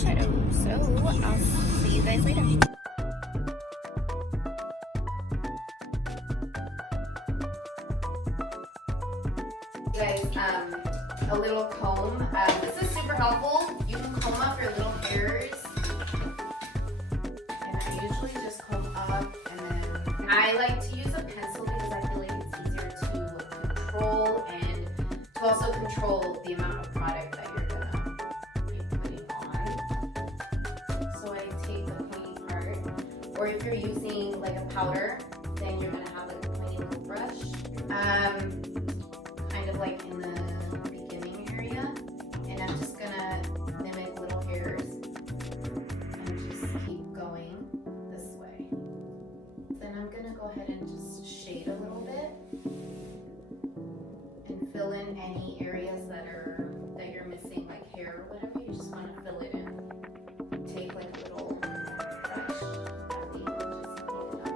eyeshadow. So I'll see you guys later. Guys, a little comb. This is super helpful. You can comb up your little hairs. And I usually just comb up, and then I like to use a pencil because I feel like it's easier to control and to also control the amount of product that you're gonna be putting on. So I take the pointy part, or if you're using like a powder, then you're gonna have like a pointy little brush. Kind of like in the beginning area, and I'm just gonna mimic little hairs and just keep going this way. Then I'm gonna go ahead and just shade a little bit and fill in any areas that you're missing, like hair or whatever. You just want to fill it in. Take like a little brush that we will just clean it up.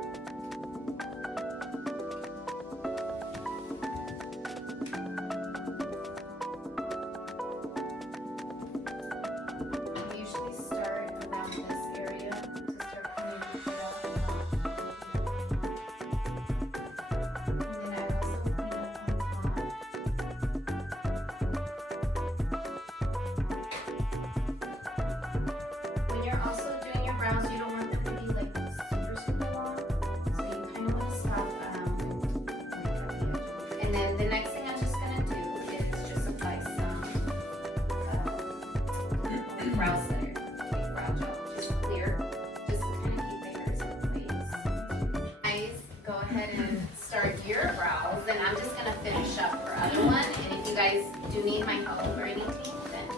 We usually start around this area to start cleaning it up. And then I also clean up on top. When you're also doing your brows, you don't want them to be like super, super long. So you kind of want to stop like at the edge. And then the next thing I'm just going to do is just apply some brow setter, like brow gel, just clear, just to kind of keep the hairs in place. Guys, go ahead and start your brows, and I'm just going to finish up for other one. And if you guys do need my help or anything, then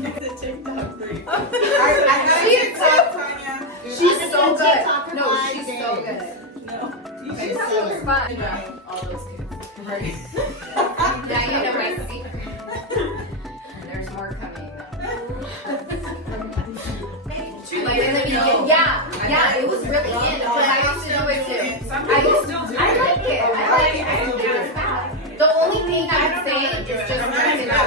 The TikTok thing. I know you TikTok, Tanya. she's so good. TikTok for No, 5 she's so days. good. No. You She's should so have fun. all those kids. Right. Now you know my secret. There's more coming. Like in the beginning, yeah, it was really in, but I used to do it too. I like it. I don't think it's bad. The only thing I would say is just darken up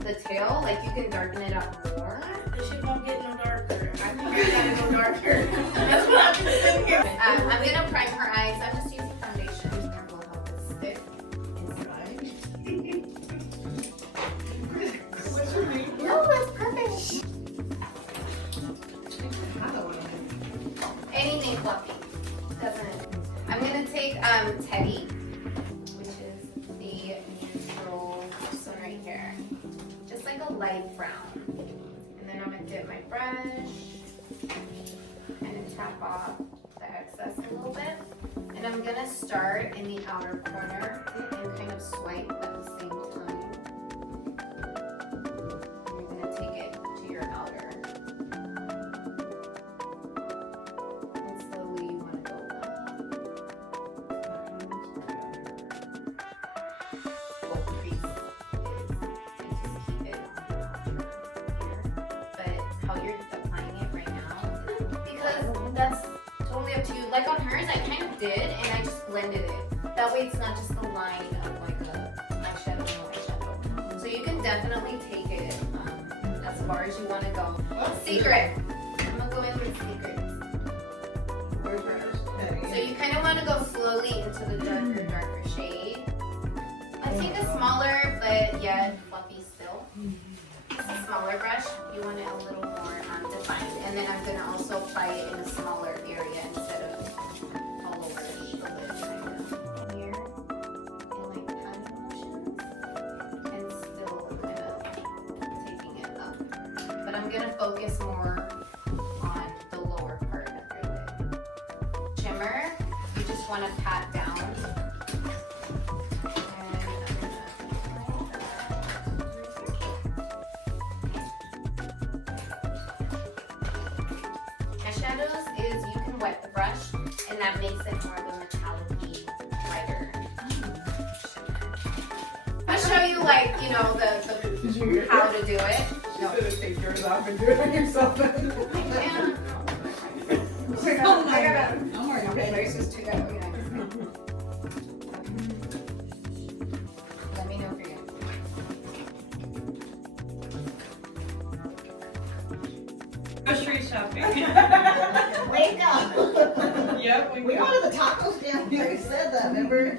the tail. Like you can darken it up more. This shit won't get no darker. I think I gotta go darker. That's what I've been saying here. I'm gonna prime her eyes. I'm just using foundation. It will help it stick inside. What's your name? No, that's perfect. Anything fluffy. Doesn't. I'm gonna take Teddy, which is the neutral one right here. Just like a light brown. And then I'm gonna dip my brush and then tap off the excess a little bit. And I'm gonna start in the outer corner and kind of swipe at the same time. And you're gonna take it to your outer. And slowly you wanna go up. Full crease is, and just keep it on the outer here. But how you're applying it right now, because that's totally up to you. Like on hers, I kind of did, and I just blended it. That way it's not just a line of like a eyeshadow, no eyeshadow. So you can definitely take it as far as you want to go. Secret. I'm gonna go in with secrets. So you kind of want to go slowly into the darker shade. I take a smaller, but yet fluffy still. It's a smaller brush. You want it a little more defined. And then I'm going to also apply it in a smaller area instead of all over the lid. Here, in like tiny motions. And still kind of taking it up. But I'm going to focus more on the lower part of your lid. Shimmer, you just want to pat down. Eyeshadows is you can wet the brush, and that makes it more of a metallic-y, lighter shimmer. I'll show you, like, you know, the how to do it. You should have taken yours off and do it yourself. Yeah. Oh my God. I'm working on places to go. Yeah. Let me know if you're good. shopping. Wake up. Yep. We go to the taco stand. We already said that, remember?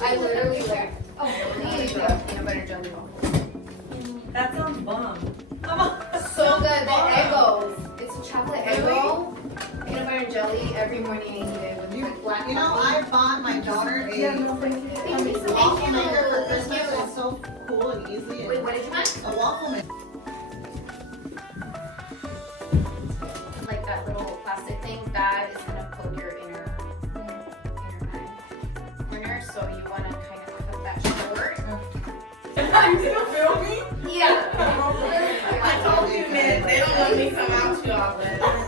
I literally like, peanut butter jelly waffles. That sounds bomb. Come on. So good. The Eggos. It's a chocolate Eggo. Peanut butter and jelly every morning I eat it with like black You know, I bought my daughter a waffle maker for Christmas. It's so cool and easy. Wait, what did you want? A waffle maker. Like that little plastic thing, that is gonna poke your inner eye corner, so you wanna kind of cut that short. I'm still filming? Yeah. I told you, man, they don't let me come out too often.